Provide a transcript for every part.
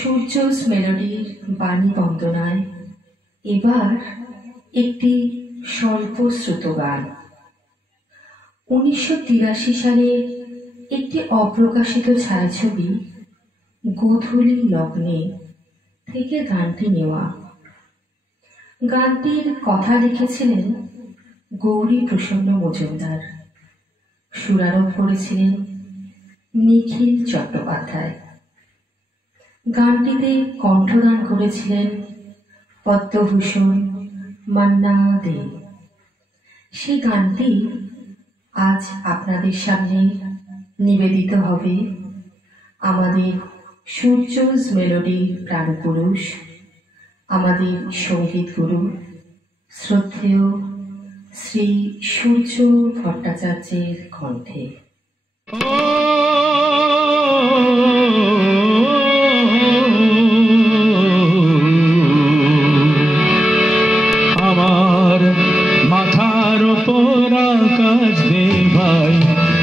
সূর্যস মেলোডির বাণী বন্দনায় এবার একটি স্বল্পশ্রুত গান। 1983 সালের একটি অপ্রকাশিত ছায়াছবি গোধূলি লগ্নে থেকে গানটি নেওয়া। গানটির কথা লিখেছিলেন গৌরী প্রসন্ন মজুমদার, সুরারোপ করেছিলেন নিখিল চট্টোপাধ্যায়। গানটিতে কণ্ঠদান করেছিলেন পদ্মভূষণ মান্না দে। সেই গানটি আজ আপনাদের সামনে নিবেদিত হবে আমাদের সূর্যস মেলোডির প্রাণপুরুষ, আমাদের সঙ্গীত গুরু শ্রদ্ধেয় শ্রী সূর্য ভট্টাচার্যের কণ্ঠে। আমার মাথার ওপর আকাশ দে ভাই,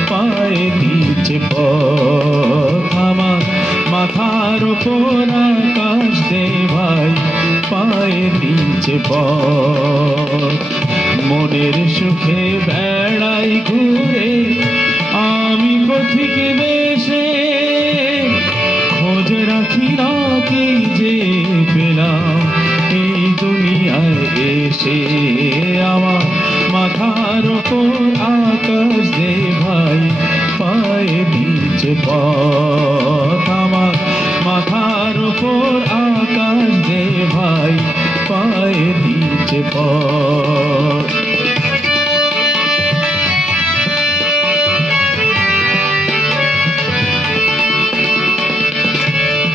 পায়ে নিচে পথ। আমার মাথার ওপর আকাশ দে ভাই, পায়ে নিচে পথ। মনের সুখে বেড়াই ঘুরে আমি পথিক বেশে, খোঁজ রাখি না কি যে পেলাম এই দুনিয়ায় এসে। আমার মাথার ওপর আকাশ দে ভাই, পায়ে নিচে পথ। আমার মাথার ওপর আকাশ দে ভাই, পায়ে নিচে পথ।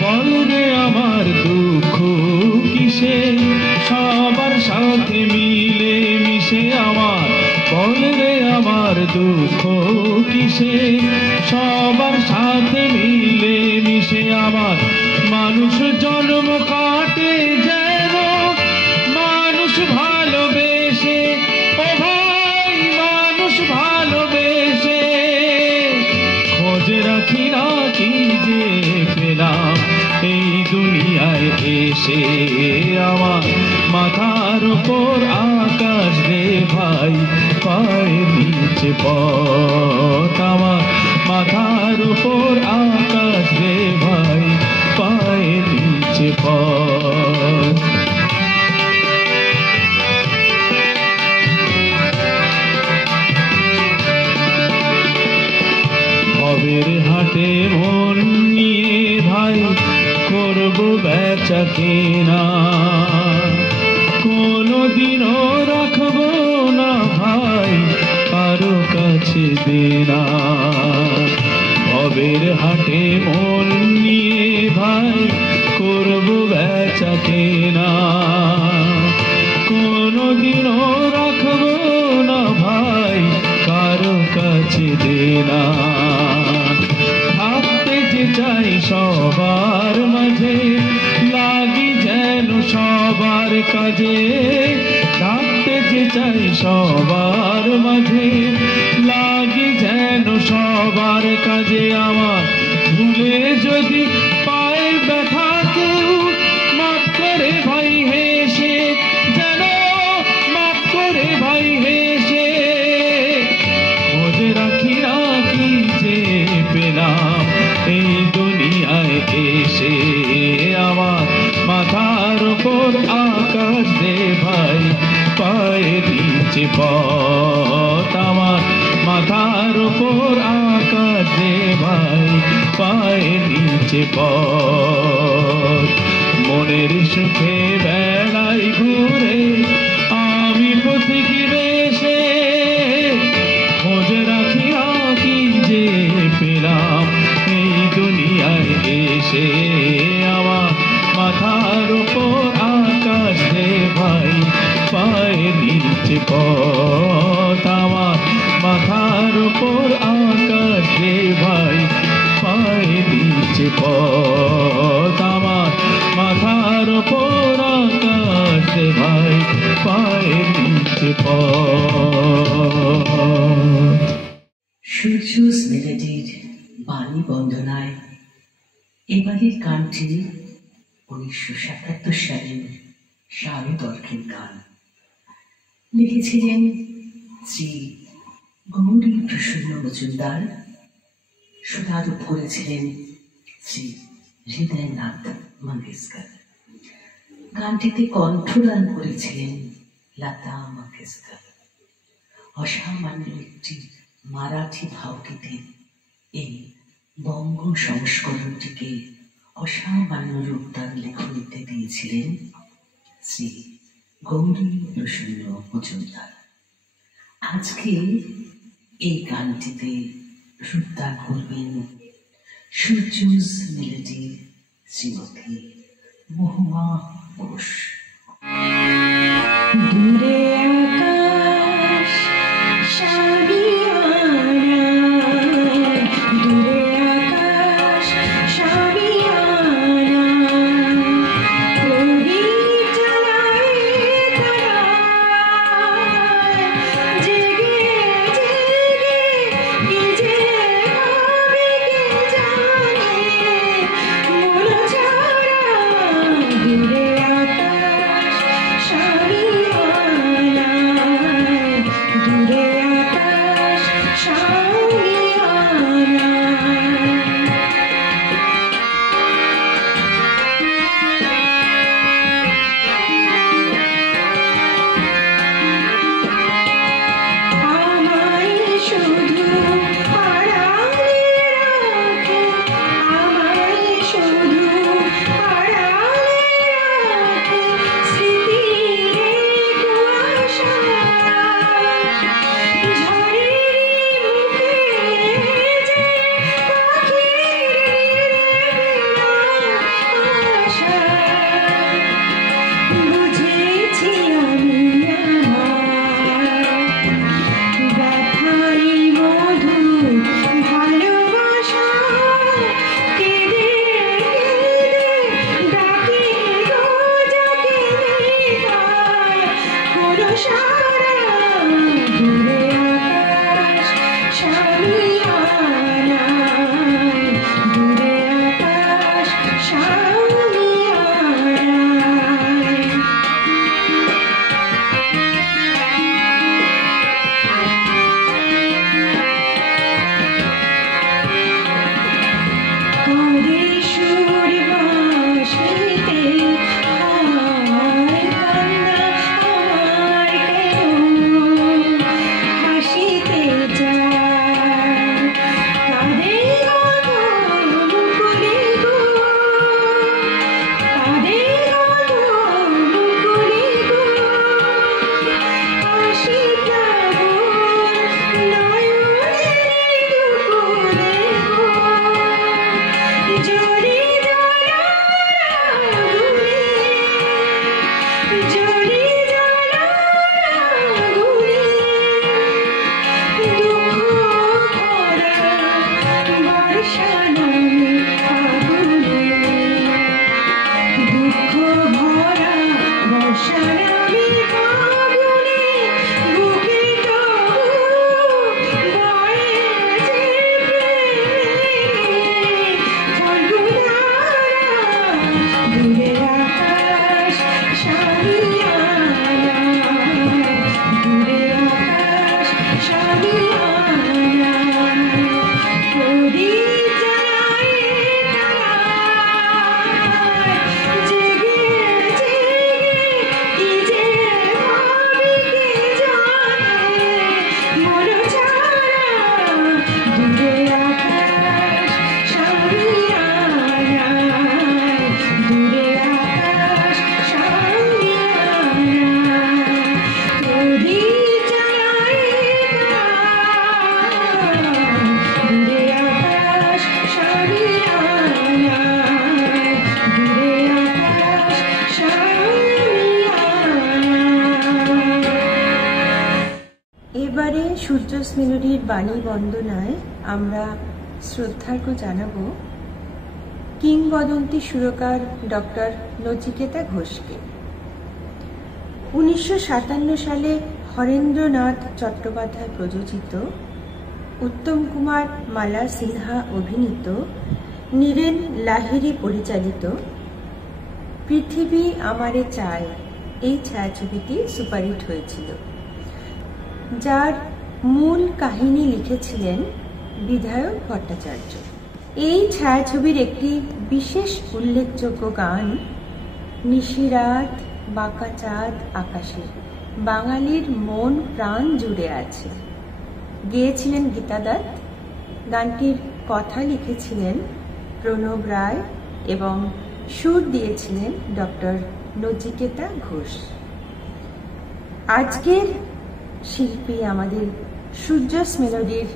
বল রে আমার দুঃখ কিসে, সবার সাথে মিলে মিশে। আমার বল রে আমার দুঃখ কিসে, সবার সাথে মিলে মিশে। আমার মানুষ জন্ম কাটে যেন মানুষ ভালোবেসে, ও ভাই মানুষ ভালোবেসে। খোঁজ রাখি না কি যে পেলাম এই দুনিয়ায় এসে। আমার মাথার উপর আকাশ দে ভাই, পায়ে নিচে পথ। আমার মাথার উপর আকাশ দে ভাই, পায়ে নিচে পথ। ভবের হাটে মন নিয়ে ভাই, করবো বেচা কেনা। কোনদিনও রাখবো না ভাই কারো কাছে দেনা। ভবের হাটে মন নিয়ে ভাই, করবো বেচা কেনা। কোনদিনও রাখবো না ভাই কারো কাছে দেনা। থাকতে যে চাই সবার মাঝে, লাগি যেন সবার কাজে। থাকতে যে চাই সবার মাঝে, লাগি যেন সবার কাজে। আমার ভুলে যদি পায়ে ব্যথা কেউ, মাফ করে ভাই হেসে, যেন মাফ করে ভাই হেসে। খোঁজ রাখি না কি যে পেলাম এই দুনিয়ায় এসে। আমার মাথার উপর আকাশ দে ভাই, পায়ে নিচে পথ। আমার মাথার উপর আকাশ দে ভাই, পায়ে নিচে পথ। মনের সুখে বেড়াই ঘুরে আমি পথিক বেশে, খোঁজ রাখি কি যে পেলাম এই দুনিয়ায় এসে। আমার মাথার উপর আকাশ দে ভাই, পায়ে নিচে পথ। আমার মাথার উপর আকাশ দে ভাই, পায়ে নিচে পথ। আমার মাথার উপর আকাশ দে ভাই, পায়ে নিচে পথ। সূর্যস মেলোডির বাণী বন্দনায় এবারের গানটি 1977 সালের শারদর্ঘের গান। লিখেছিলেন শ্রী গৌরী প্রসন্ন মজুমদার, সুরারোপ করেছিলেন শ্রী হৃদয়নাথ মঙ্গেশকর। গানটিতে কণ্ঠদান করেছিলেন লতা মঙ্গেশকর। অসামান্য একটি মারাঠি ভাবগীতির এই বঙ্গ সংস্করণটিকে অসামান্য রূপদান লেখনীতে দিয়েছিলেন শ্রী গৌরী প্রসন্ন মজুমদার। আজকে এই গানটিতে রূপদান করবেন সূর্যস মেলোডি শ্রীমতী মহুয়া ঘোষ। দূরে আকাশ সাবিয়ানা, দূরে আকাশ সাবিয়ানা, প্রদীপ জ্বালায় তারায়, জেগে জেগে কি যে ভাবে কে জানে, মন ছাড়া দূরে আকাশ সাবিয়ানা, দূরে আকাশ সাবিয়ানা। আমায় শুধু আড়ালে রাখে, আমায় শুধু আড়ালে রাখে স্মৃতির কুয়াশা, ঝড়ের মুখে যে পাখির আশা, বুঝেছি আমি আমার ব্যথাই মধু ভালোবাসা, কেঁদে কেঁদে ডাকি গো যাকে নিতাই কোনো সারা, দূরে আকাশ সাবিয়ানা, দূরে আকাশ সাবিয়ানা। কাঁদে সুর বাঁশিতে, হায় কান্না আমার কেন হাসিতে যায়, কাঁদে গো মুকুলে গো, কাঁদে গো মুকুলে গো, হাসি প্লাবন নয়নের দুকুলে গো, জড়ি জ্বালা গুলি, জড়ি জ্বালা গুলি, দুঃখ ভরা বর্ষা নামে ফাগুনে, দুঃখ ভরা বর্ষা নামে ফাগুনে, বুকে তবু বয়ে যে প্রেমের ফল্গুধারা, দূরে আকাশ সাবিয়ানা, দূরে আকাশ সাবিয়ানা, প্রদীপ জ্বালায় তারায়, জেগে জেগে কি যে ভাবে কে জানে, মন ছাড়া দূরে আকাশ সাবিয়ানা, দূরে আকাশ সাবিয়ানা, প্রদীপ জ্বালায় তারায়, দূরে আকাশ সাবিয়ানা, দূরে আকাশ সাবিয়ানা। এবারে সূর্যস মেলোডির বাণী বন্দনায় আমরা শ্রদ্ধার্ঘ্য জানাব কিংবদন্তি সুরকার ডক্টর নচিকেতা ঘোষকে। 1957 সালে হরেন্দ্রনাথ চট্টোপাধ্যায় প্রযোজিত, উত্তম কুমার মালা সিনহা অভিনীত, নীরেন লাহিড়ী পরিচালিত পৃথিবী আমারে চায় এই ছায়াছবিটি সুপারহিট হয়েছিল, যার মূল কাহিনী লিখেছিলেন বিধায়ক ভট্টাচার্য। এই ছায়াছবির একটি বিশেষ উল্লেখযোগ্য গান নিশিরাত বাঁকা চাঁদ আকাশে বাঙালির মন প্রাণ জুড়ে আছে গেয়েছিলেন গীতা দত্ত। গানটির কথা লিখেছিলেন প্রণব রায় এবং সুর দিয়েছিলেন ডক্টর নচিকেতা ঘোষ। আজকের শিল্পী আমাদের সূর্যস মেলোডির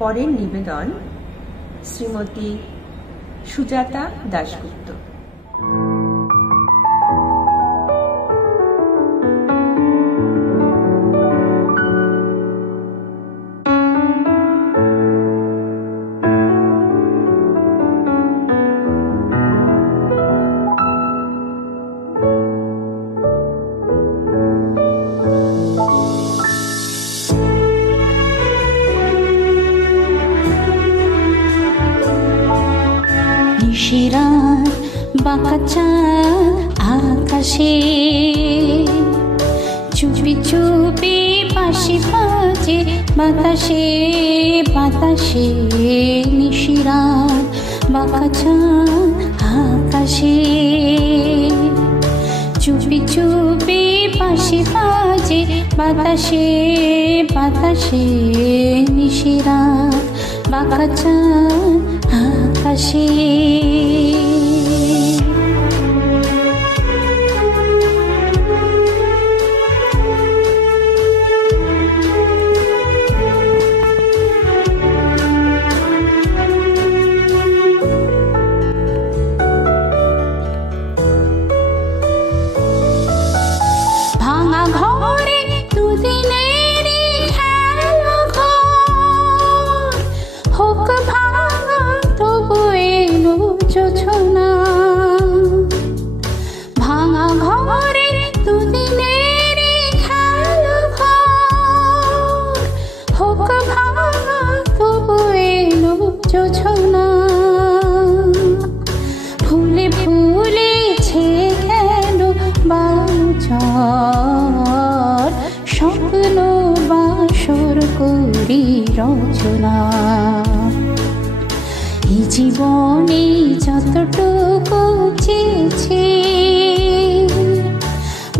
পরের নিবেদন শ্রীমতী সুজাতা দাশগুপ্ত। নিশিরাত বাঁকা চাঁদ আকাশে চুপি চুপি বাঁশি বাজে বাতাসে বাতাসে। নিশিরাত বাঁকা চাঁদ আকাশে চুপি চুপি বাঁশি বাজে বাতাসে বাতাসে। নিশিরাত বাঁকা চাঁদ আকাশে ভাঙা ঘরে দুদিনের খেলা ঘর হোক ভাঙা তবু এলো যোছনা। ভাঙা ঘরে দুদিনের খেলা ঘর হোক ভাঙা তবু এলো যোছনা। ফুলে ফুলেছে গেল বাউচর স্বপ্ন বাসর করি রচনা। এই জীবনে যতটুকু চেয়েছি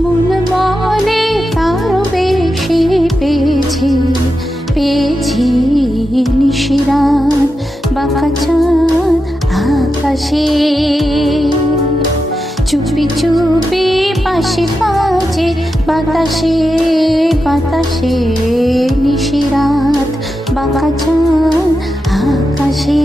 মন বলে তার বেশি পেয়েছি পেয়েছি। নিশিরাত বাঁকা চাঁদ আকাশে চুপি চুপি বাঁশি বাজে বাতাসে বাতাসে। নিশিরাত বাঁকা চাঁদ আকাশে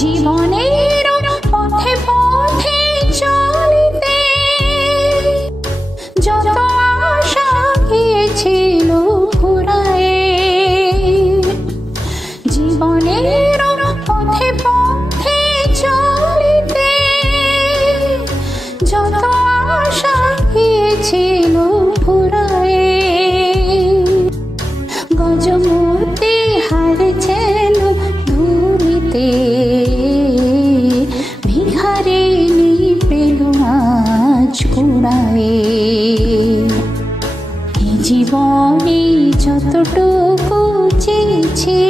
জীবনের পথে পথে চলিতে যত আশা গিয়েছিল ফুরায়ে। জীবনের পথে পথে চলিতে যত আশা গিয়েছিল ফুরায়ে। গজমূর্তি হারছেন ধুলিতে ভিখারিনী পেল আজ কুড়ায়ে। এই জীবনে যতটুকু চেয়েছি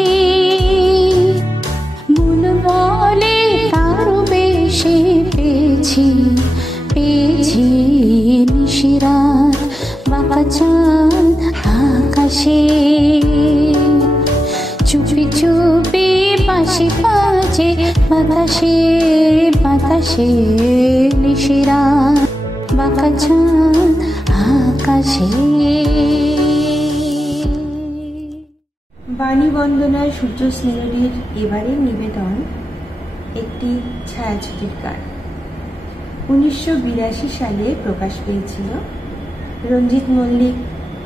মন বলে তারও বেশি পেয়েছি পেয়েছি। নিশিরাত বাঁকা চাঁদ আকাশে চুপি চুপি বাঁশি বাজে বাতাসে বাতাসে। নিশিরাত বাঁকা চাঁদ আকাশে। বাণী বন্দনায় সূর্যস মেলোডির এবারের নিবেদন একটি ছায়াছবির গান। 1982 সালে প্রকাশ পেয়েছিল রঞ্জিত মল্লিক,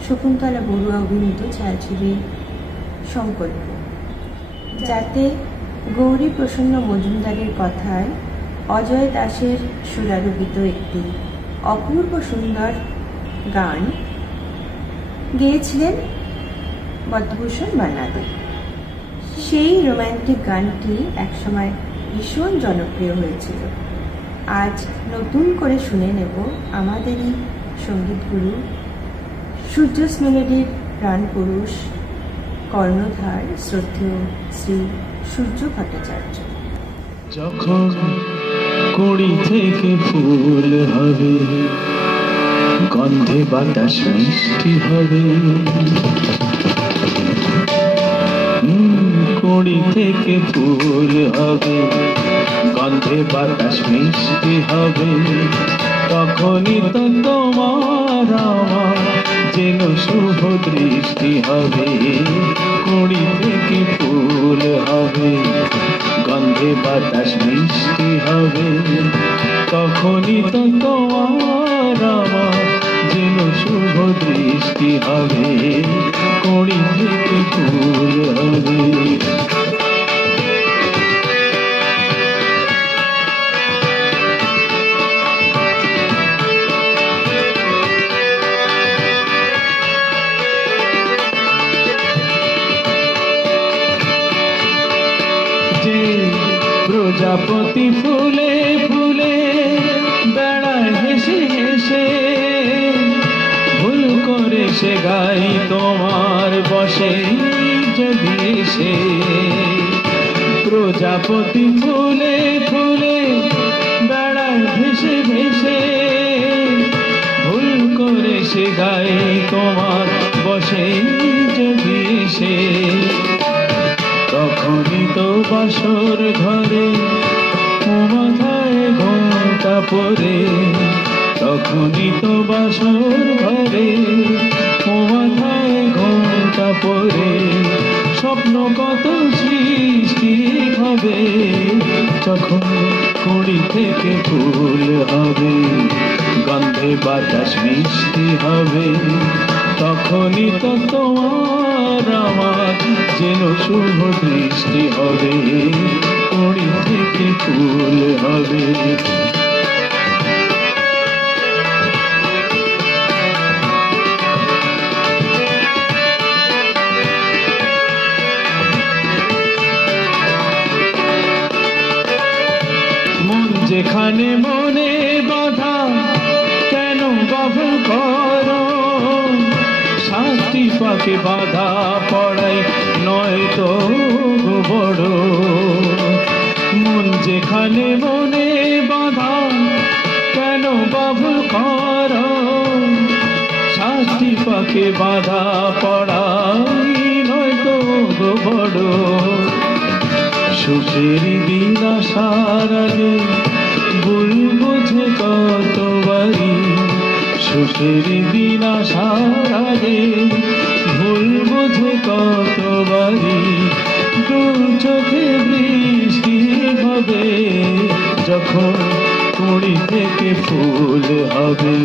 শকুন্তলা বড়ুয়া অভিনীত ছায়াছবি সংকল্প, যাতে গৌরী প্রসন্ন মজুমদারের কথায় অজয় দাসের সুরারোপিত একটি অপূর্ব সুন্দর গান গেয়েছিলেন পদ্মভূষণ বন্দ্যোপাধ্যায়। সেই রোম্যান্টিক গানটি একসময় ভীষণ জনপ্রিয় হয়েছিল। আজ নতুন করে শুনে নেব আমাদেরই সঙ্গীত গুরু সূর্যস মেলোডির প্রাণ পুরুষ কর্ণধার শ্রদ্ধেয় শ্রী সূর্য ভট্টাচার্য। যখন কুড়ি থেকে ফুল হবে, গন্ধে বাতাস মিষ্টি হবে, কুড়ি থেকে ফুল হবে, গন্ধে বাতাস মিষ্টি হবে, তখনই তো তোমার আমার যেন শুভ দৃষ্টি হবে। কুড়ি থেকে ফুল হবে, গন্ধে বাতাস মিষ্টি হবে, তখনই তো তোমার আমার যেন শুভ দৃষ্টি হবে। কুড়ি থেকে ফুল হবে। প্রজাপতি ফুলে ফুলে বেড়ায় হেসে হেসে, ভুল করে সে গাই তোমার বসে যদি এসে। প্রজাপতি ফুলে ফুলে বেড়ায় ভেসে ভেসে, ভুল করে সে গাই তোমার বসে যদি এসে। তখনই তো বাসর ঘরে মাথায় ঘোমটা পরে, তখনই তো বাসর ঘরে মাথায় ঘোমটা পরে, স্বপ্ন কত সৃষ্টি হবে। যখন কুড়ি থেকে ফুল হবে, গন্ধে বাতাস মিষ্টি হবে, তখনই তো তোমার আমার যেন শুভ দৃষ্টি হবে। কুড়ি থেকে ফুল হবে। মন যেখানে মনে বাধা, কেন বাবু করো, শাস্তি পাকে বাধা পড়াই নয় তো বড়। মন যেখানে মনে বাধা, কেন বাবু করো, শাস্তি পাকে বাধা পড়াই নয় তো বড়। সুখের দিন আসার আগে ভুল বুঝে কতবারই, সুখের দিন আসার আগে ভুল বুঝে কতবারই, দু চোখে বৃষ্টি হবে। যখন কুড়ি থেকে ফুল হবে,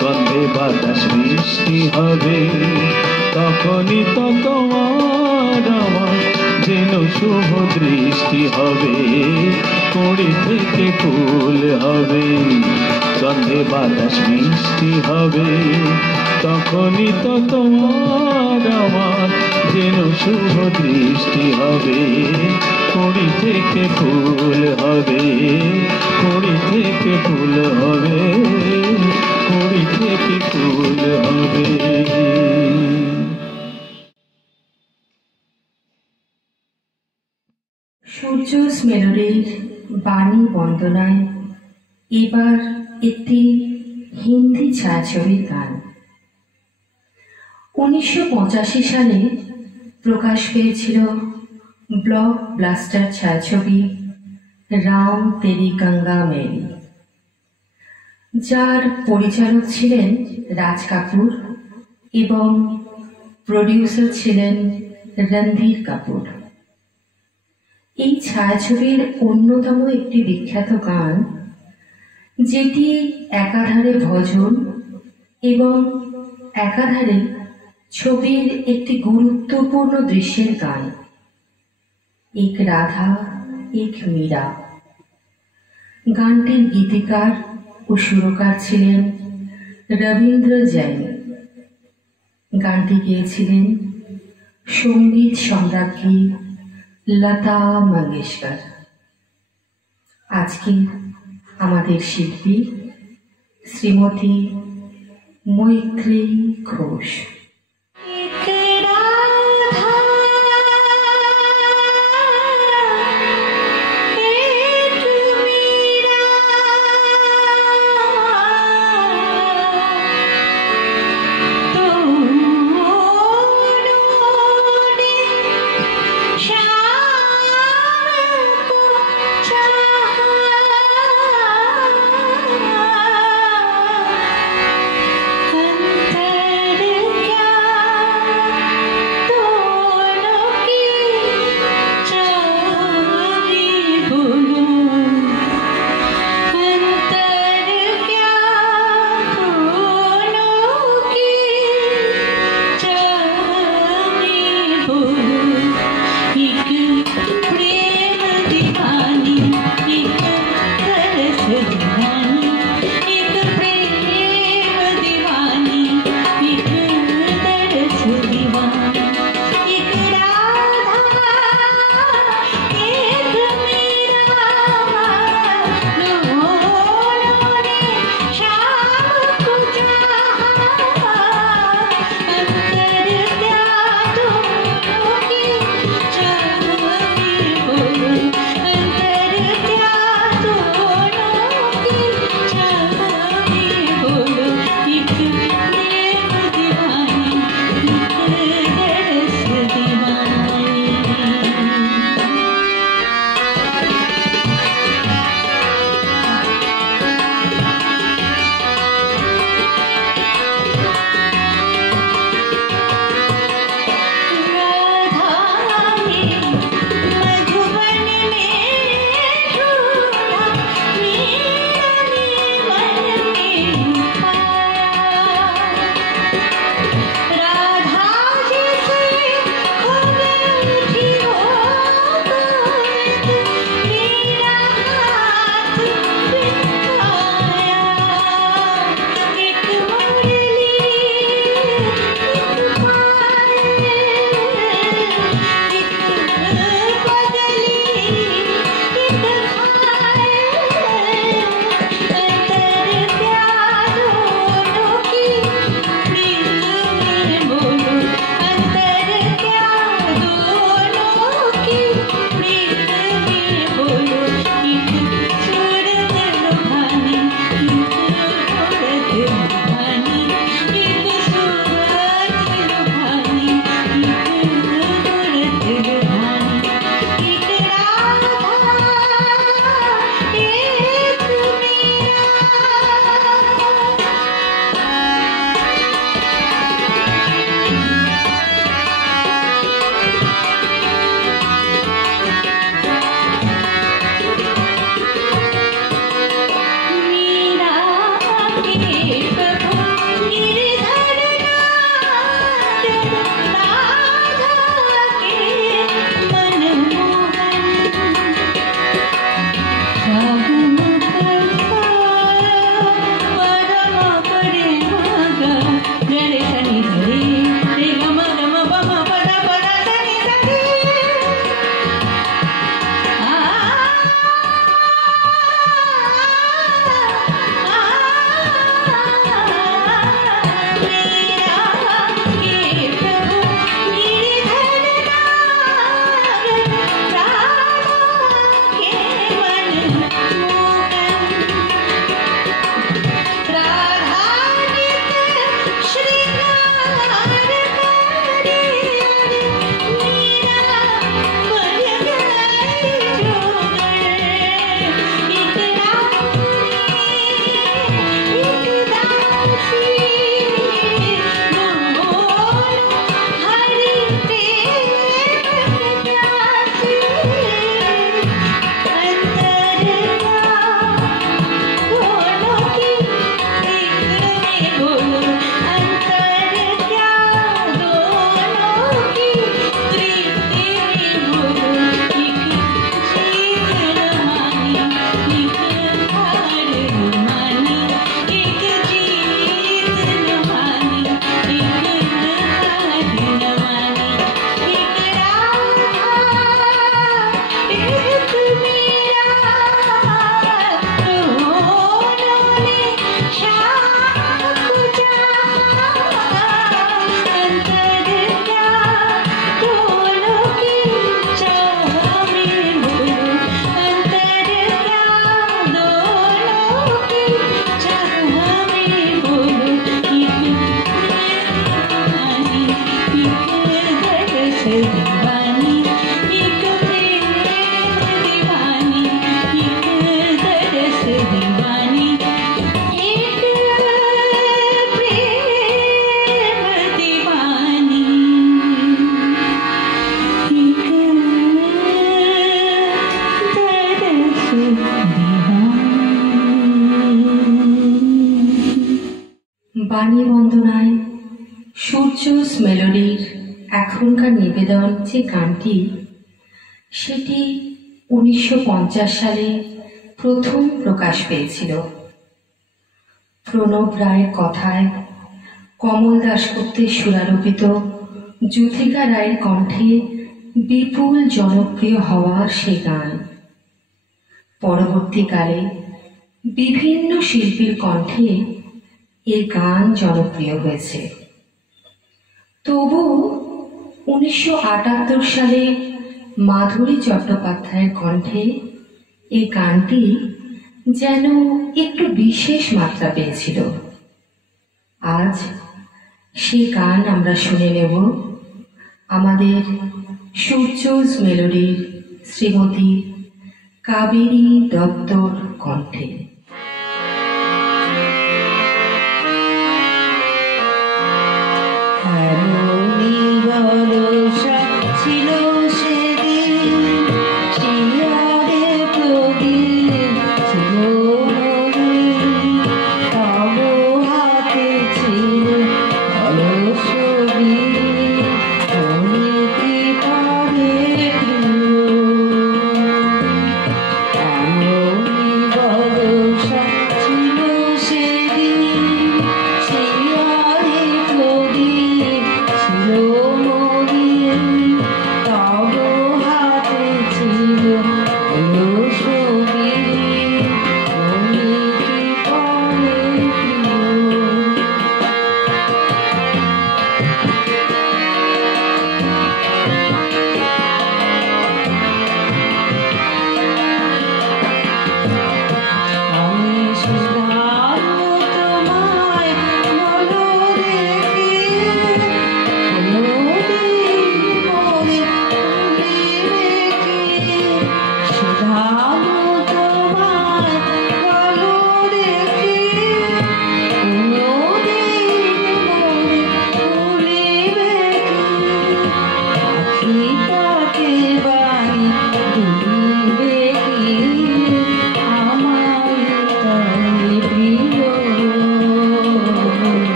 গন্ধে বাতাস মিষ্টি হবে, তখনই তো তোমার আমার যেন শুভ দৃষ্টি হবে। কুড়ি থেকে ফুল হবে, গন্ধে বাতাস মিষ্টি হবে, তখনই তো তোমার আমার যেন শুভ দৃষ্টি হবে। কুড়ি থেকে ফুল হবে, কুড়ি থেকে ফুল হবে, কুড়ি থেকে ফুল হবে। সূর্যস মেলোডির বাণী বন্দনায় এবার একটি হিন্দি ছায়াছবির গান। 1985 সালে প্রকাশ পেয়েছিল ব্লক ব্লাস্টার ছায়াছবি রাম তেরি গঙ্গা মেরি, যার পরিচালক ছিলেন রাজ কাপুর এবং প্রডিউসার ছিলেন রণধীর কাপুর। এই ছায়াছবির অন্যতম একটি বিখ্যাত গান, যেটি একাধারে ভজন এবং একাধারে ছবির একটি গুরুত্বপূর্ণ দৃশ্যের গান। एक राधा एक मीरा। গানটির গীতিকার ও সুরকার ছিলেন রবীন্দ্র জৈন। গানটি গেয়েছিলেন সঙ্গীত সম্রাজ্ঞী লতা মঙ্গেশকর। আজকে আমাদের শিল্পী শ্রীমতী মৈত্রী ঘোষ। अंतर क्या বাণী বন্দনায় সূর্যস মেলোডির এখনকার নিবেদন যে গানটি, সেটি 1950 সালে প্রথম প্রকাশ পেয়েছিল। প্রণব রায়ের কথায় কমল দাশগুপ্তের সুরারোপিত জ্যোতিকা রায়ের কণ্ঠে বিপুল জনপ্রিয় হওয়ার সে গান পরবর্তীকালে বিভিন্ন শিল্পীর কণ্ঠে এ গান জনপ্রিয় হয়েছে। তবু 1978 সালে মাধুরী চট্টোপাধ্যায়ের কণ্ঠে এই গানটি যেন একটু বিশেষ মাত্রা পেয়েছিল। আজ সে গান আমরা শুনে নেব আমাদের সূর্যস মেলোডির শ্রীমতী কাবেরী দত্তর কণ্ঠে। ছিল সেদিন শিয়ারে প্রদীপ ছিল তব হাতে ছিল অলসবি অনেকে পারে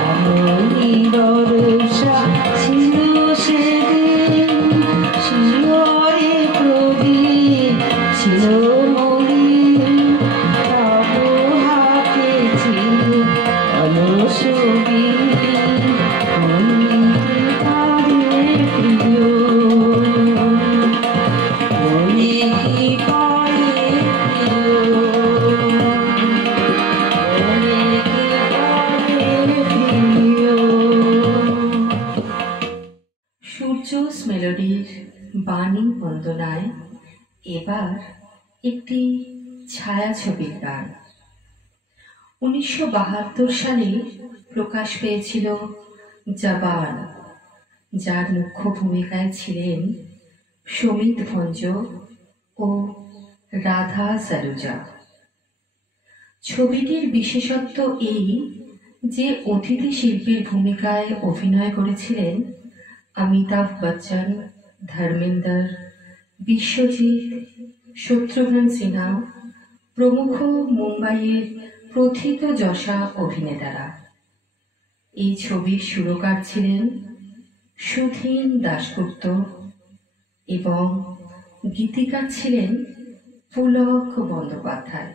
এমনই ভরসা ছিল সেদিন শিয়ারে প্রদীপ ছিল সূর্যস মেলোডির বাণী বন্দনায় এবার একটি ছায়াছবির গান। 1972 সালে প্রকাশ পেয়েছিল জবান, যার মুখ্য ভূমিকায় ছিলেন সমিত ভঞ্জ ও রাধা সালুজা। ছবিটির বিশেষত্ব এই যে অতিথি শিল্পীর ভূমিকায় অভিনয় করেছিলেন অমিতাভ বচ্চন, ধর্মেন্দ্র, বিশ্বজিৎ, শত্রুঘ্ন সিনহা প্রমুখ মুম্বাইয়ের প্রথিতযশা অভিনেতারা। এই ছবির সুরকার ছিলেন সুধীন দাশগুপ্ত এবং গীতিকার ছিলেন পুলক বন্দ্যোপাধ্যায়।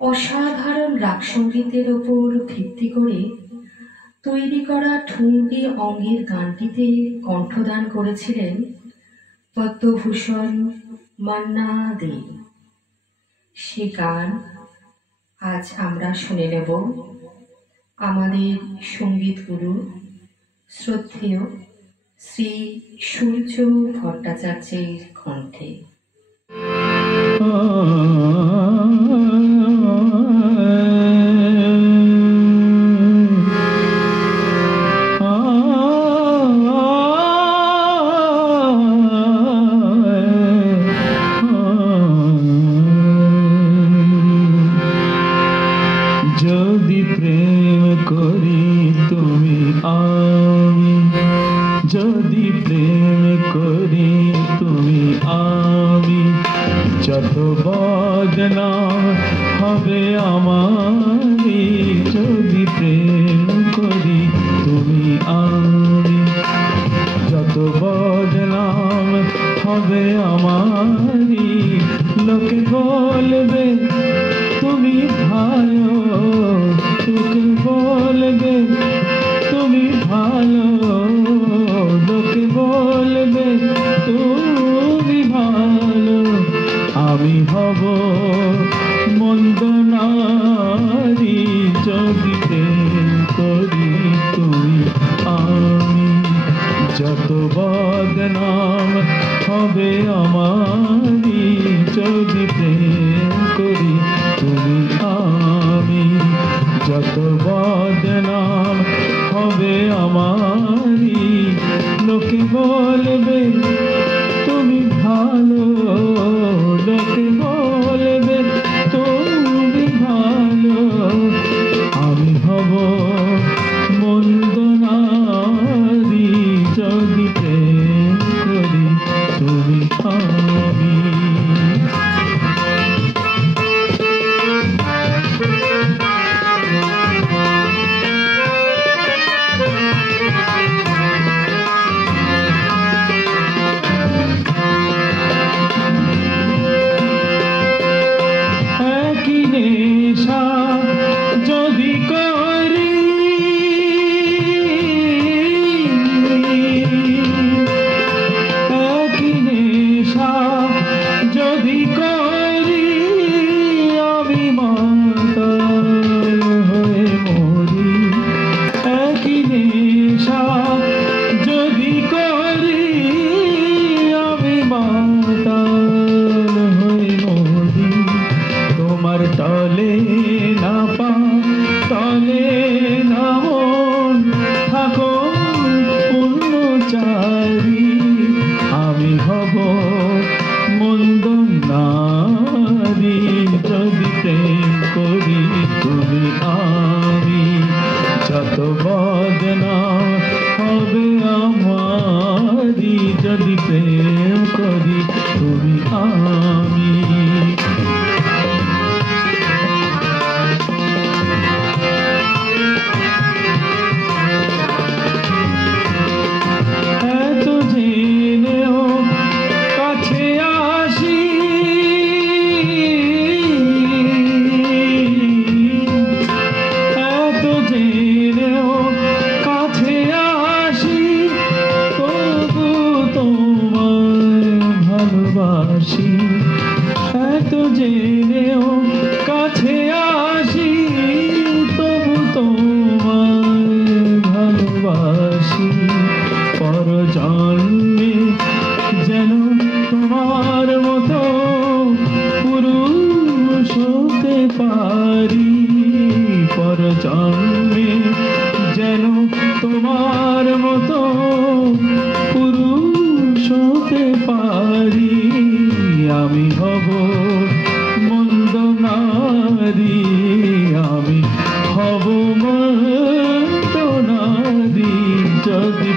অসাধারণ রাগ সঙ্গীতের ওপর ভিত্তি করে তৈরি করা ঠুমকি অঙ্গের গানটিতে কণ্ঠদান করেছিলেন পদ্মভূষণ মান্না দে। সে গান আজ আমরা শুনে নেব আমাদের সঙ্গীত গুরু শ্রদ্ধেয় শ্রী সূর্য ভট্টাচার্যের কণ্ঠে। যদি প্রেম করি তুমি আমি, যদি প্রেম করি তুমি আমি, যত বদনাম হবে আমারি। যদি প্রেম করি তুমি আমি, যত বদনাম হবে আমারি। লোকে বলবে তুমি ভালো, লোকে বলবে তুমি ভালো, লোকে বলবে তুমি ভালো। আমি হব মন্দ নারী, যদি প্রেম করি তুমি আমি, যত বদনাম হবে আমারি। যদি প্রেম করি তুমি আমি, যত বদনাম হবে আমারি। লোকে বলবে তুমি ভালো, লোকে বলবে তুমি ভালো। আমি হব মন্দ নারী, যদি প্রেম করি তুমি আমি।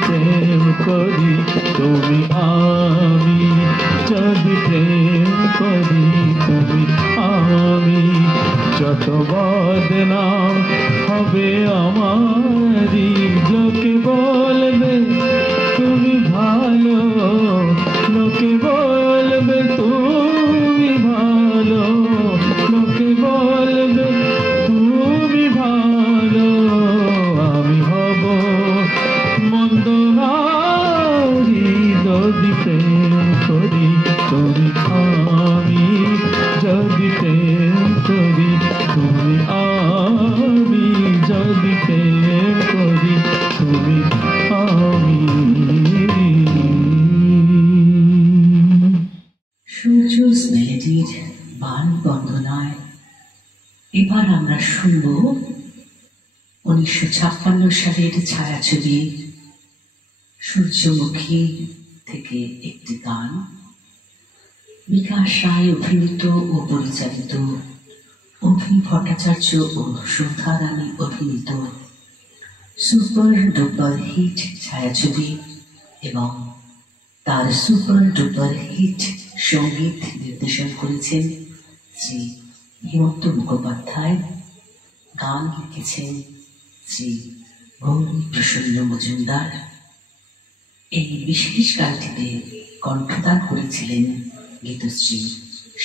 প্রেম করি তুমি আমি, যদি প্রেম করি তুমি আমি, যত বদনাম হবে আমারি, লোকে বলবে তুমি ভালো, লোকে বলবে তুমি ভালো, লোকে বলবে তুমি ভালো, আমি হব মন্দ নারী, যদি প্রেম করি তুমি আমি, যদি প্রেম করি তুমি আমি, যদি প্রেম করি তুমি আমি। সূর্যস মেলেডির বাণ বন্দনায় এবার আমরা শুনব 1956 সালের ছায়াছবি সূর্যমুখী থেকে একটি গান, বিকাশ রায় অভিনীত ও পরিচালিত, অভি ভট্টাচার্য ও সন্ধ্যা রানী অভিনীত সুপার ডুপার হিট ছায়াছবি এবং তার সুপার ডুপার হিট সঙ্গীত নির্দেশন করেছেন শ্রী হেমন্ত মুখোপাধ্যায়, গান লিখেছেন শ্রী গৌরী প্রসন্ন মজুমদার। এই বিশেষ গানটিতে কণ্ঠদান করেছিলেন গীতশ্রী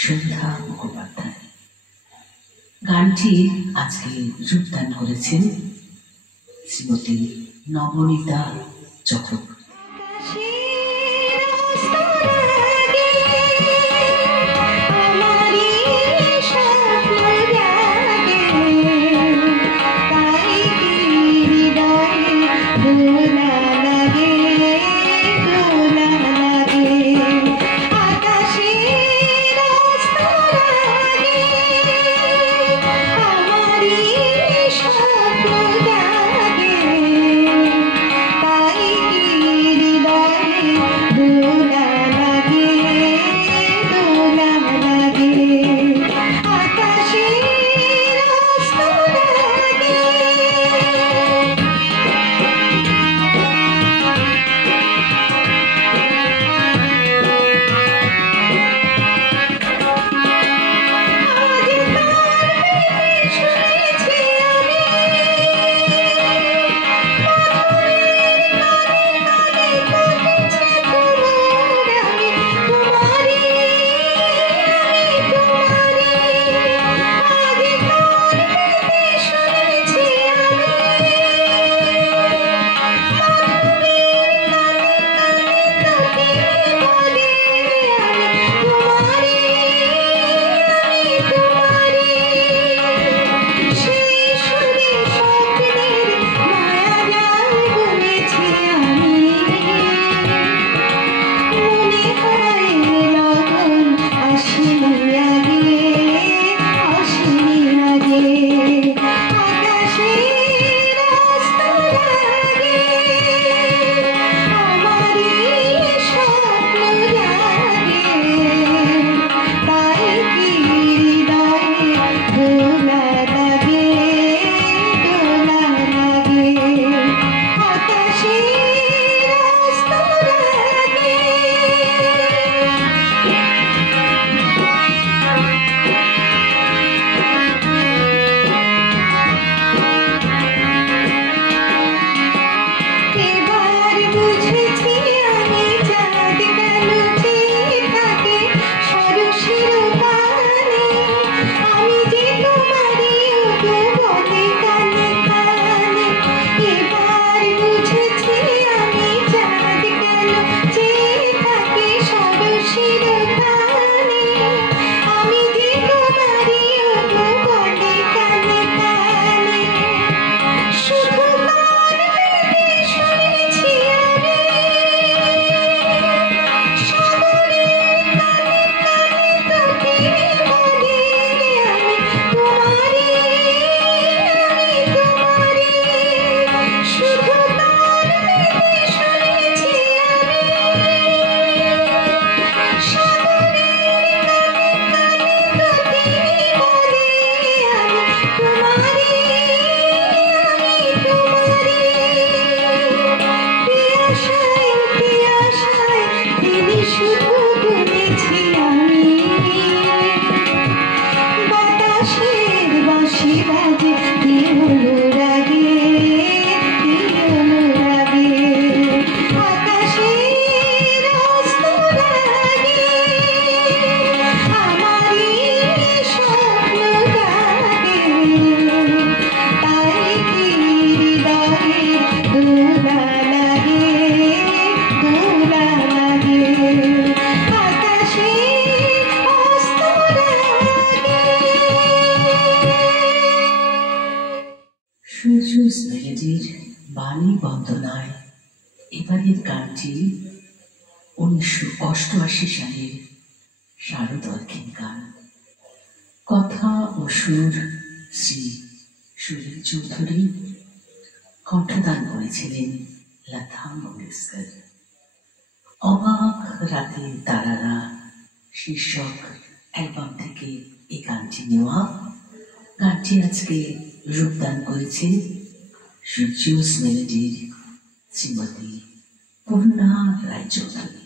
সন্ধ্যা মুখোপাধ্যায়। গানটি আজকে রূপদান করেছেন শ্রীমতী নবনীতা চক্রবর্তী। তাই এবারের গানটি 1988 সালের শারদর্ঘিন গান। কথা ও সুর শ্রী সুনীল চৌধুরী, কণ্ঠদান করেছিলেন লতা মঙ্গেশকর। অবাক রাতে তারারা শীর্ষক অ্যালবাম থেকে এই গানটি নেওয়া। গানটি আজকে রূপদান করেছেন সুজুস মেলোডির শ্রীমতী পূর্ণা রায়চৌধুরী।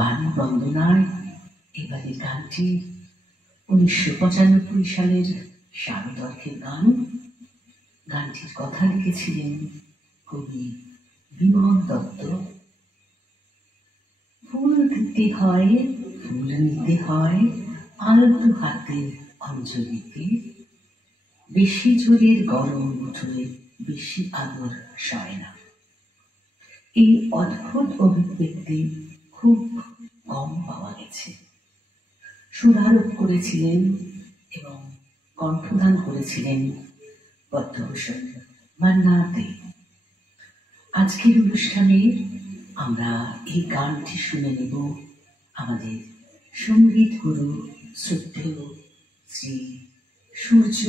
বাণী বন্দনায় এবারে গানটি 1995 সালের শারদর্কের গান। গানটির কথা লিখেছিলেন কবি বিমল দত্ত। ফুল দিতে হয়, ফুল নিতে হয়, আলতু হাতে অঞ্জলিতে, বেশি জোরের গরম উঠোয় বেশি আদর সয় না। এই অদ্ভুত অভিব্যক্তি খুব কম পাওয়া গেছে। সুরারোপ করেছিলেন এবং কণ্ঠদান করেছিলেন পদ্মভূষণ মান্না দে। আজকের অনুষ্ঠানে আমরা এই গানটি শুনে নেব আমাদের সঙ্গীত গুরু শ্রদ্ধেয় শ্রী সূর্য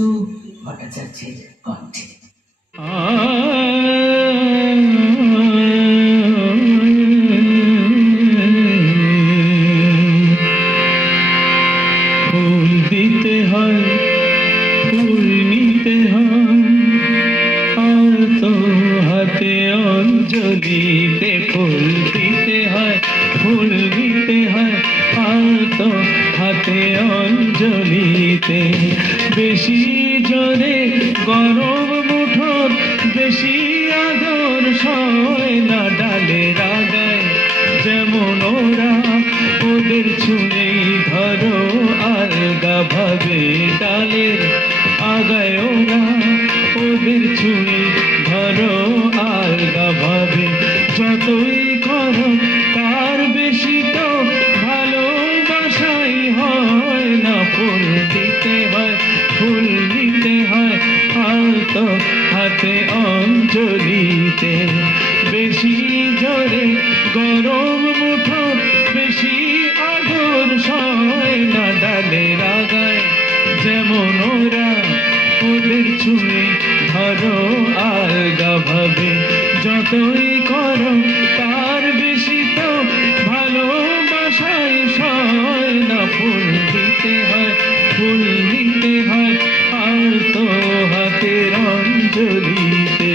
ভট্টাচার্যের কণ্ঠে। ফুল দিতে হয়, ফুল নিতে হয়, আর তো হাতে অঞ্জলিতে। ফুল দিতে হয়, ফুল নিতে হয়, আর তো হাতে অঞ্জলিতে। বেশি জোরে গরম মুঠোর বেশি আদর সয় না। ডালে রাগায় যেমন ওরা, ওদের ছুঁয়েই ধরো আলগা ভাবে। ডালের আগায় ওরা, ওদের ছুঁয়ে ধরো আলগা ভাবে। যতই করো তার বেশি তো ভালোবাসাই হয় না। ফুল দিতে হয়, ফুল নিতে হয়, আর তো হাতে অঞ্জলিতে। বেশি জোরে গরম মুঠোর বেশি আদর সয় না। ডালে রাগায় যেমন ওরা, ওদের ছুঁয়ে ধরো আলগা ভাবে। যতই করো তার বেশি তো ভালোবাসায় সয় না। ফুল দিতে হয়, ফুল নিতে হয়, আর তো হাতের অঞ্জলিতে।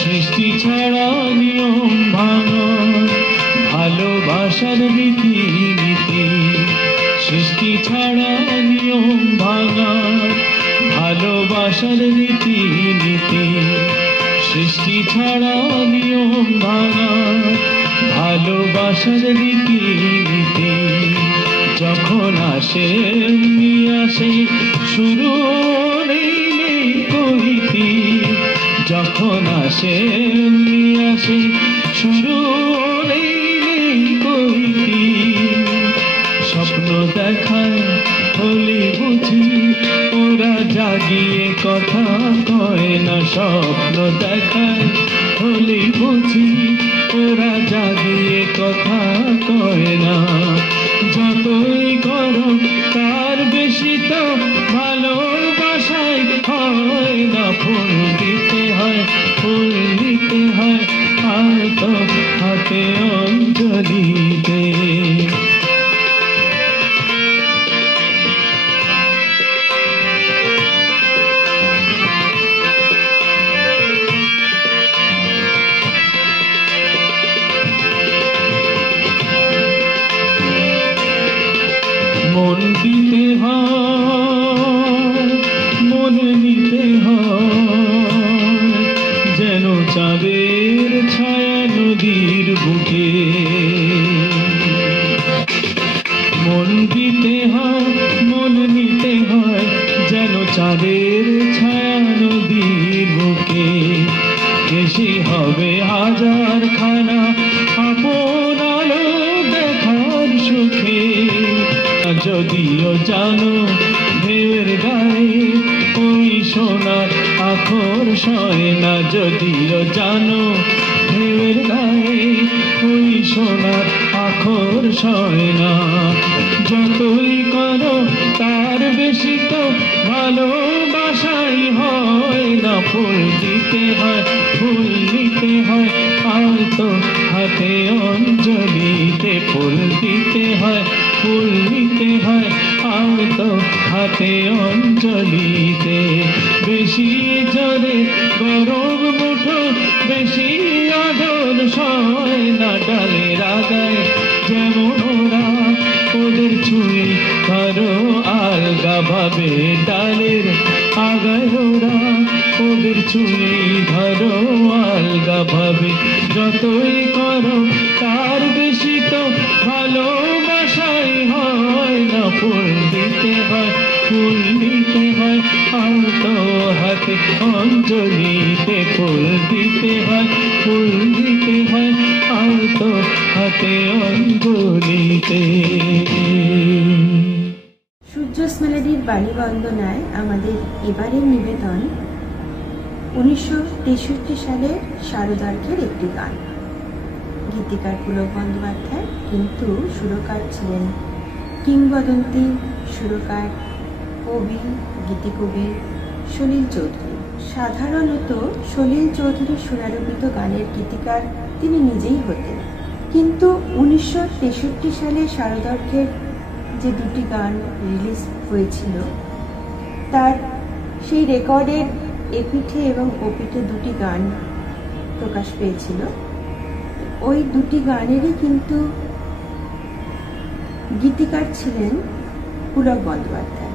সৃষ্টি ছাড়া নিয়ম ভাঙা ভালোবাসার রীতিনীতি। সৃষ্টি ছাড়া নিয়ম ভাঙা ভালোবাসার রীতিনীতি। সৃষ্টি ছাড়া নিয়ম ভাঙা ভালোবাসার রীতিনীতি। যখন আসে নিয়ে আসে শুরু নেই কইতি। যখন আসে নিয়ে আসে শুরু নেই কইতি। স্বপ্ন দেখায় হলে বুঝি ওরা জাগিয়ে কথা কয় না। স্বপ্ন দেখায় হলে বুঝি ওরা জাগিয়ে কথা কয় না। যতই করো তার বেশি তো ভালোবাসাই হয় না। ফুল দিতে হয়, ফুল নিতে হয়, আর তো হাতে অঞ্জলিতে। মন দিতে হয়, মন নিতে হয়, যেন চাঁদের ছায়া নদীর বুকে। মন দিতে হয়, মন নিতে হয়, যেন চাঁদের ছায়া নদীর বুকে। এসে হবে হাজার খানা আপন আলো দেখার সুখে। যদিও জানো ঢেউয়ের গায়ে ওই সোনার আখর সয় না। যদিও জানো ঢেউয়ের গায়ে ওই সোনার আখর সয় না। যতই করো তার বেশি তো ভালোবাসাই হয় না। ফুল দিতে হয়, ফুল নিতে হয়, আর তো হাতে অঞ্জলিতে। ফুল দিতে হয়, ফুল নিতে হয়, আর তো হাতে অঞ্জলিতে। বেশি গরম মুঠো বেশি আদর সয় না ডালের আগায় যেমন ওরা ওদের ছুঁয়ে ধরো আলগা ভাবে ডালের আগায় ওরা ওদের ছুঁয়ে ধরো আলগা ভাবে যতই করো তার বেশি তো ভালোবাসাই হয় না ফুল দিতে হয় ফুল দিতে হয় আলতো হাতে অঞ্জলিতে ফুল দিতে হয় ফুল দিতে হয় আলতো হাতে অঞ্জলিতে। সূর্যস মেলোডির বাণী বন্দনায় আমাদের এবারের নিবেদন 1963 সালের শারদার্ঘের একটি গান। গীতিকার পুলক বন্দ্যোপাধ্যায়, কিন্তু সুরকার ছিলেন কিংবদন্তি সুরকার কবি গীতিকবি সলিল চৌধুরী। সাধারণত সলিল চৌধুরীর সুরারোপিত গানের গীতিকার তিনি নিজেই হতেন, কিন্তু 1963 সালে শারদার্ঘের যে দুটি গান রিলিজ হয়েছিল তার সেই রেকর্ডের এপিঠে এবং ওপিঠে দুটি গান প্রকাশ পেয়েছিল। ওই দুটি গানেরই কিন্তু গীতিকার ছিলেন পুলক বন্দ্যোপাধ্যায়,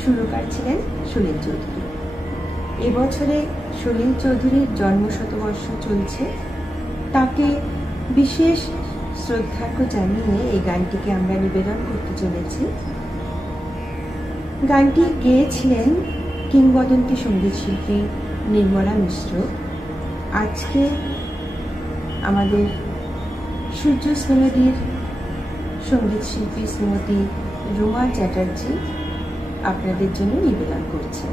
সুরকার ছিলেন সলিল চৌধুরী। এবছরে সলিল চৌধুরীর জন্মশতবর্ষ চলছে, তাকে বিশেষ শ্রদ্ধার্ঘ্য জানিয়ে এই গানটিকে আমরা নিবেদন করতে চলেছি। গানটি গেয়েছিলেন কিংবদন্তি সঙ্গীত শিল্পী নির্মলা মিশ্র। আজকে আমাদের সূর্যস মেলোডির সঙ্গীত শিল্পী শ্রীমতী রুমা চ্যাটার্জি আপনাদের জন্য নিবেদন করছেন।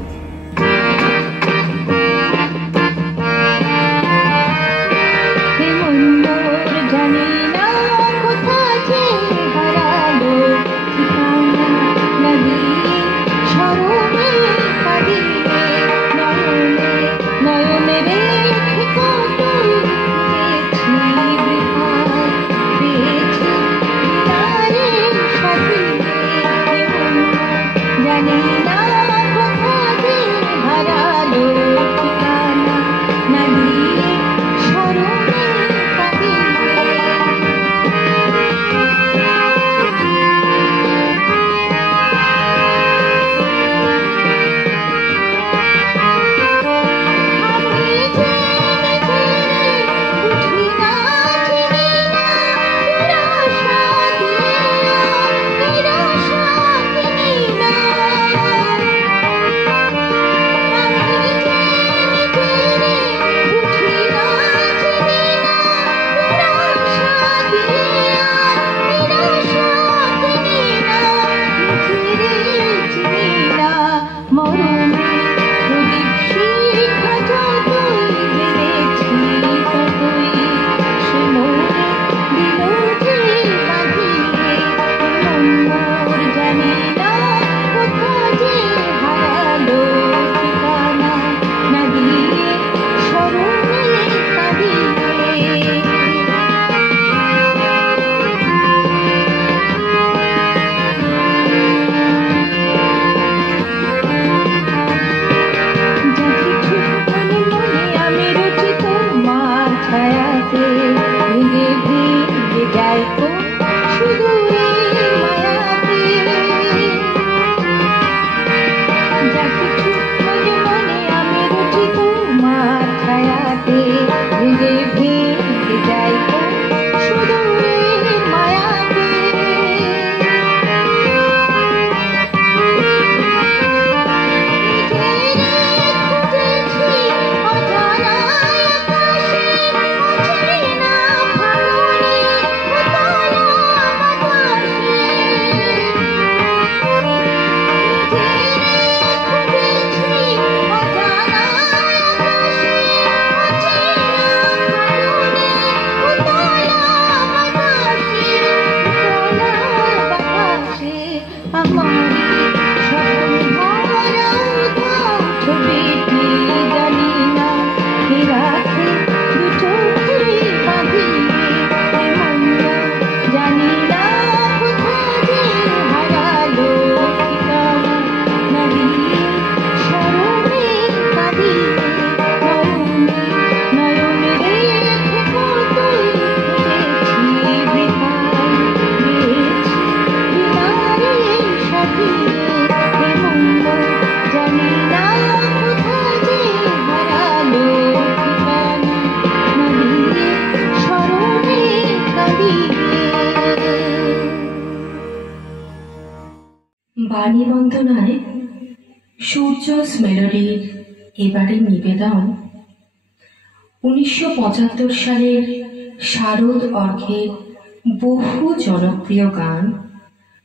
জানি না কোথা যে বাণী বন্দনায় সূর্যস মেলোডির এবারের নিবেদন 1975 সালের শারদ অর্ঘের বহু জনপ্রিয় গান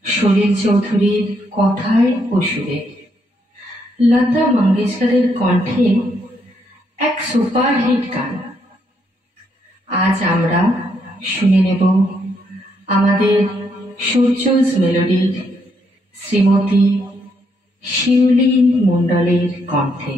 সলিল চৌধুরীর কথায় ও সুরে লতা মঙ্গেশকরের কণ্ঠে এক সুপারহিট গান। আজ আমরা শুনে নেব আমাদের সূর্যস মেলোডির শ্রীমতী শিউলি মণ্ডলের কণ্ঠে।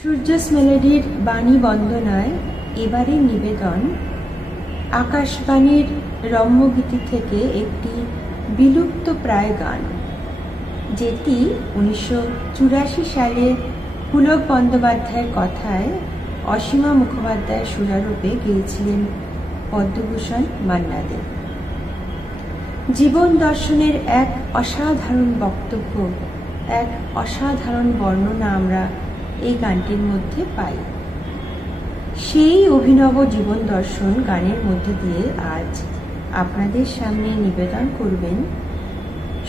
সূর্যস মেলোডির বাণী বন্দনায় এবারের নিবেদন আকাশবাণীর রম্যগীতি থেকে একটি বিলুপ্ত প্রায় গান, যেটি 1984 সালে পুলক বন্দ্যোপাধ্যায়ের কথায় অসীমা মুখোপাধ্যায় সুরারূপে গেয়েছিলেন পদ্মভূষণ মান্না দে। জীবন দর্শনের এক অসাধারণ বক্তব্য, এক অসাধারণ বর্ণনা আমরা এই গানটির মধ্যে পাই। সেই অভিনব জীবন দর্শন গানের মধ্যে দিয়ে আজ আপনাদের সামনে নিবেদন করবেন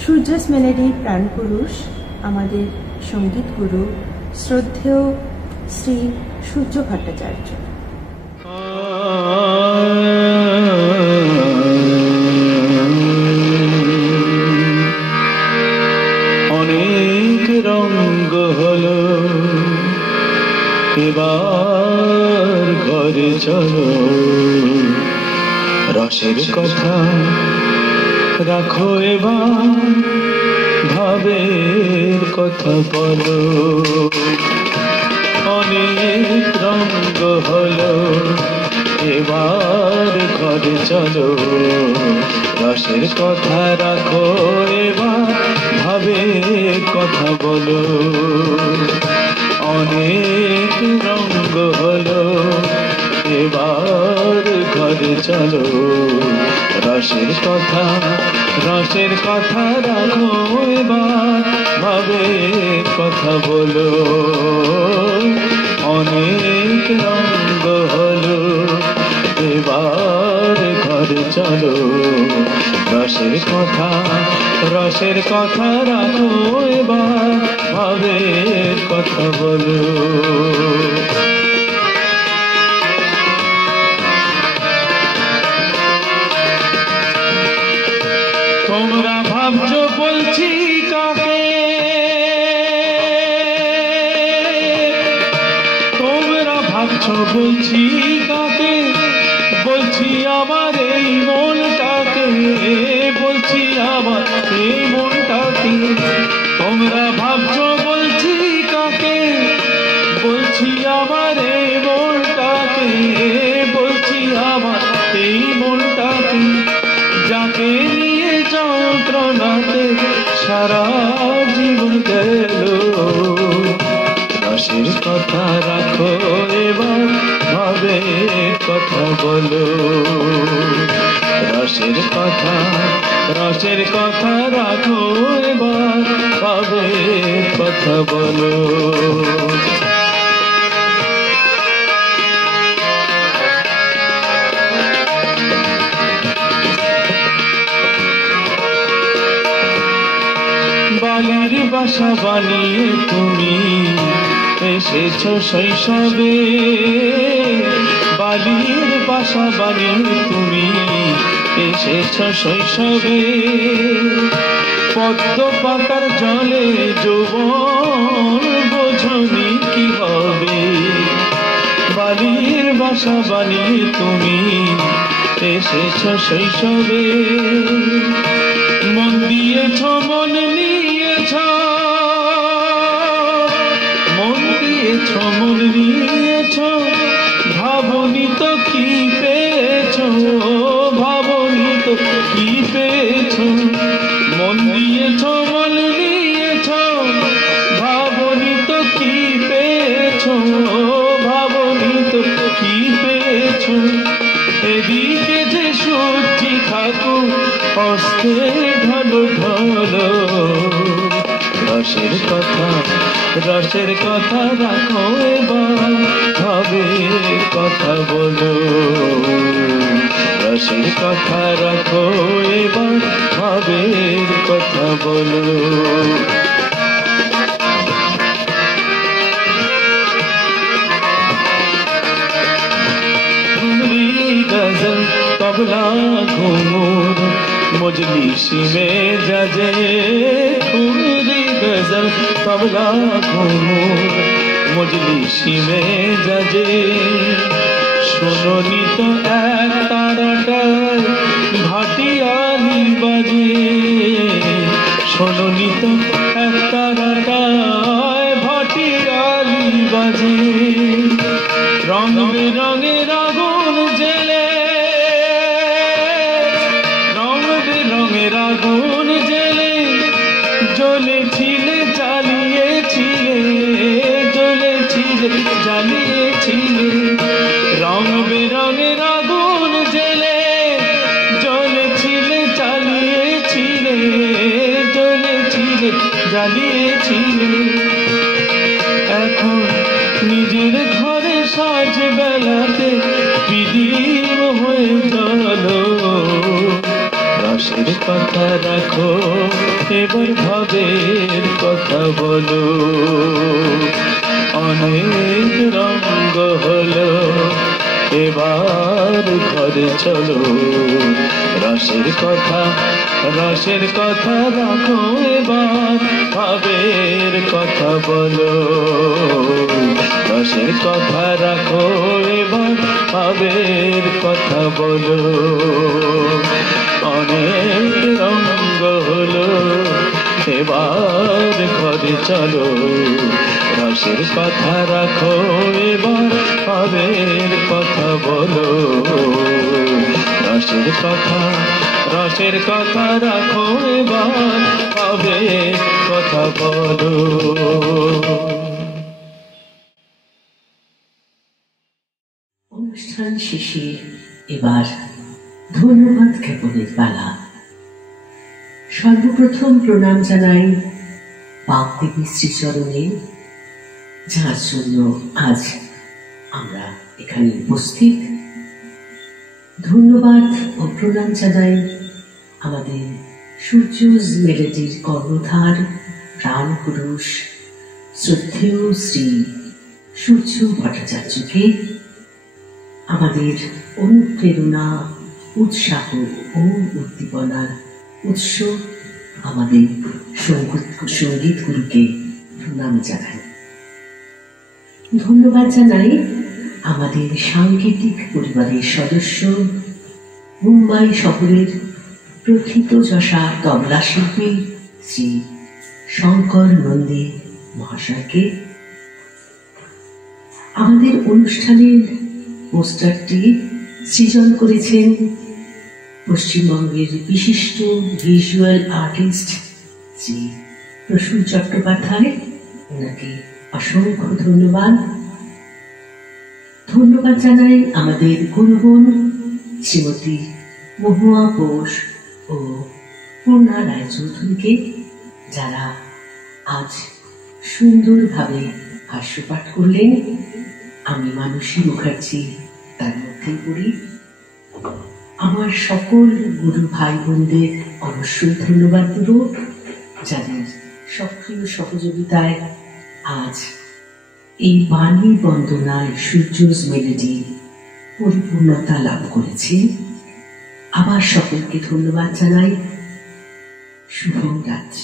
সূর্যস মেলোডির প্রাণপুরুষ, আমাদের সঙ্গীত গুরু শ্রদ্ধেয় শ্রী সূর্য ভট্টাচার্য। রসের কথা রাখো এবার, ভাবের কথা বলো। অনেক রঙ্গ হলো, এবার ঘরে চলো। রসের কথা রাখো এবার, ভাবের কথা বলো। অনেক রঙ্গ হলো, এবার ঘরে চলো। রসের কথা রাখো এবার, ভাবের কথা বলো। অনেক রঙ্গ হলো, এবার ঘরে চলো। রসের কথা রাখো এবার, ভাবের কথা বলো। তোমরা ভাবছো বলছি কাকে, তোমরা ভাবছো বলছি কাকে, বলছি আমার এই মনটাকে, বলছি আমার এই মনটাকে। তোমরা ভাবছো বলছি কাকে, বলছি আমার এই মনটাকে, বলছি আমার এই মনটাকে। যাকে নিয়ে যন্ত্রণাতে সারা জীবন গেল। রসের কথা রাখো এবার, ভাবের কথা বলো। রসের কথা রাখো এবার, ভাবের কথা বলো। বালির বাসা বানিয়ে তুমি এসেছ শৈশবে। বালির বাসা বানিয়ে তুমি এসেছ শৈশবে। পদ্ম পাতার জলে যৌবন বোঝনি কি হবে। বালির বাসা বানিয়ে তুমি এসেছ শৈশবে। মন দিয়েছ মন নিয়েছ, মন দিয়েছ মন নিয়েছ। ভাবনি তো কি পেয়েছ, ভাবনি তো কি পেয়েছ। মন দিয়েছ মন নিয়েছ, ভাবনি তো কি পেয়েছ, ভাবনি তো কি পেয়েছ। এদিকে যে সূর্যি ঠাকুর হস্তে ঢলো ঢলো। রসের কথা রাখো এবার, ভাবের কথা বলো। রসের কথা রাখো এবার, ভাবের কথা বলো। गजल तबला घूमूर मजलिसी में जजे। ठुमरी गजल तबला घूमूर मजलिसी में जजे। শোনোনি তো এক তারাটায় ভাটিয়ালি বাজে। শোনোনি তো এক তারাটায় ভাটিয়ালি বাজে। রং বেরঙের আগুন জেলে, রং বেরঙের আগুন জেলে। জ্বলেছিলে জ্বালিয়েছিলে, জ্বলেছিলে জ্বালিয়েছিলে। রং বেরঙের আগুন জেলে, জ্বলেছিলে জ্বালিয়েছিলে, জ্বলেছিলে জ্বালিয়েছিলে। এখন নিজের ঘরে সাজ বেলাতে বিলীন হয়ে চলো। রসের কথা রাখো এবার, ভাবের কথা বলো। অনেক রঙ্গ হলো, এবার ঘরে চলো। রসের কথা রাখো এবার, ভাবের কথা বলো। রসের কথা রাখো এবার, ভাবের কথা বলো। চলো রসের কথা রাখো এবার আবের কথা বলো রসের কথা রাখো এবার আবের কথা বলো। অনুষ্ঠান শেষে এবার ধন্যবাদ জ্ঞাপনের পালা। সর্বপ্রথম প্রণাম জানাই বাগদেবী শ্রীচরণে, যার জন্য আজ আমরা এখানে উপস্থিত। ধন্যবাদ ও প্রণাম জানাই আমাদের সূর্যজ মেলেডির কর্ণধার প্রাণ পুরুষ শ্রদ্ধেয় শ্রী সূর্য ভট্টাচার্যকে, আমাদের অনুপ্রেরণা, উৎসাহ ও উদ্দীপনার উৎস আমাদের সঙ্গীত গুরুকে প্রণাম জানাই। ধন্যবাদ জানাই আমাদের সাংকেতিক পরিবারের সদস্য মুম্বাই শহরের প্রথিতযশা তবলা শিল্পী শ্রী শঙ্কর নন্দী মহাশয়কে। আমাদের অনুষ্ঠানের পোস্টারটি সৃজন করেছেন পশ্চিমবঙ্গের বিশিষ্ট ভিজুয়াল আর্টিস্ট শ্রী প্রসূন চট্টোপাধ্যায়, ওনাকে অসংখ্য ধন্যবাদ। ধন্যবাদ জানাই আমাদের গুরুবোন শ্রীমতী মহুয়া বোস ও পূর্ণা রায়চৌধুরীকে, যারা আজ সুন্দরভাবে ভাষ্যপাঠ করলেন। আমি মানসী মুখার্জি তার মধ্যেই পড়ি। আমার সকল গুরু ভাই বোনদের অবশ্যই ধন্যবাদ দেব, যাদের সক্রিয় সহযোগিতায় আজ এই বাণী বন্দনায় সূর্যজ মেলেডি পরিপূর্ণতা লাভ করেছে। আবার সকলকে ধন্যবাদ জানাই। শুভ রাত্রি।